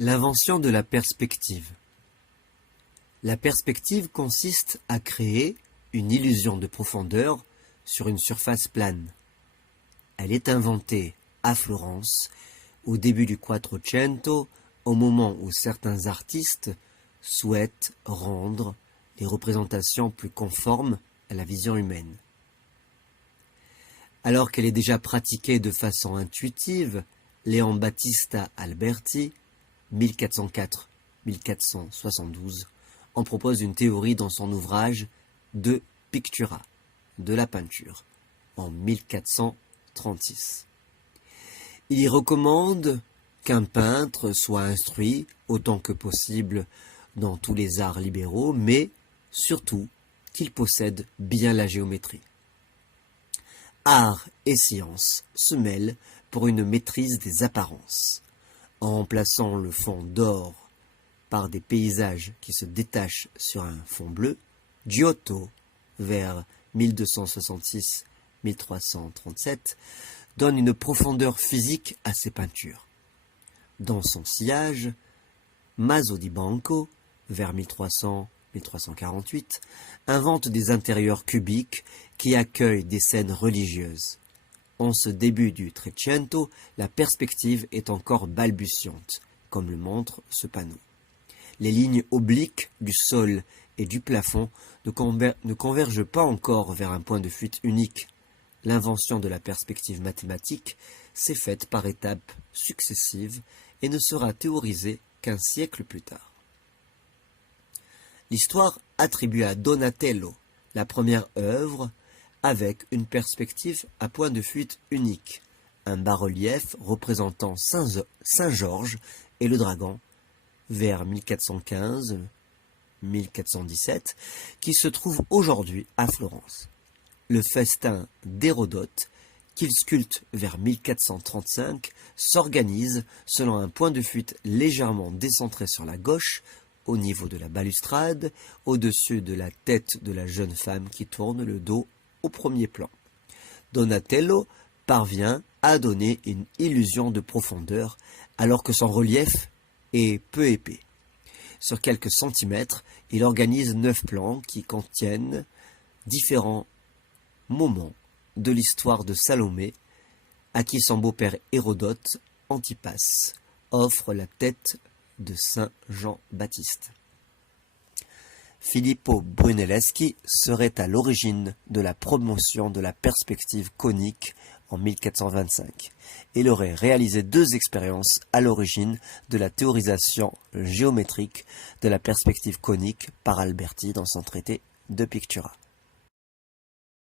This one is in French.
L'invention de la perspective. La perspective consiste à créer une illusion de profondeur sur une surface plane. Elle est inventée à Florence au début du Quattrocento, au moment où certains artistes souhaitent rendre les représentations plus conformes à la vision humaine. Alors qu'elle est déjà pratiquée de façon intuitive, Leon Battista Alberti, 1404-1472, en propose une théorie dans son ouvrage De Pictura, de la peinture, en 1436. Il y recommande qu'un peintre soit instruit autant que possible dans tous les arts libéraux, mais surtout qu'il possède bien la géométrie. Art et science se mêlent pour une maîtrise des apparences. En remplaçant le fond d'or par des paysages qui se détachent sur un fond bleu, Giotto, vers 1266-1337, donne une profondeur physique à ses peintures. Dans son sillage, Maso di Banco, vers 1300-1348, invente des intérieurs cubiques qui accueillent des scènes religieuses. En ce début du Trecento, la perspective est encore balbutiante, comme le montre ce panneau. Les lignes obliques du sol et du plafond ne convergent pas encore vers un point de fuite unique. L'invention de la perspective mathématique s'est faite par étapes successives et ne sera théorisée qu'un siècle plus tard. L'histoire attribue à Donatello la première œuvre avec une perspective à point de fuite unique, un bas-relief représentant Saint-Georges et le dragon, vers 1415-1417, qui se trouve aujourd'hui à Florence. Le festin d'Hérodote, qu'il sculpte vers 1435, s'organise selon un point de fuite légèrement décentré sur la gauche, au niveau de la balustrade, au-dessus de la tête de la jeune femme qui tourne le dos au premier plan. Donatello parvient à donner une illusion de profondeur alors que son relief est peu épais. Sur quelques centimètres, il organise 9 plans qui contiennent différents moments de l'histoire de Salomé, à qui son beau-père Hérodote, Antipas, offre la tête de Saint Jean-Baptiste. Filippo Brunelleschi serait à l'origine de la promotion de la perspective conique en 1425. Il aurait réalisé 2 expériences à l'origine de la théorisation géométrique de la perspective conique par Alberti dans son traité De Pictura.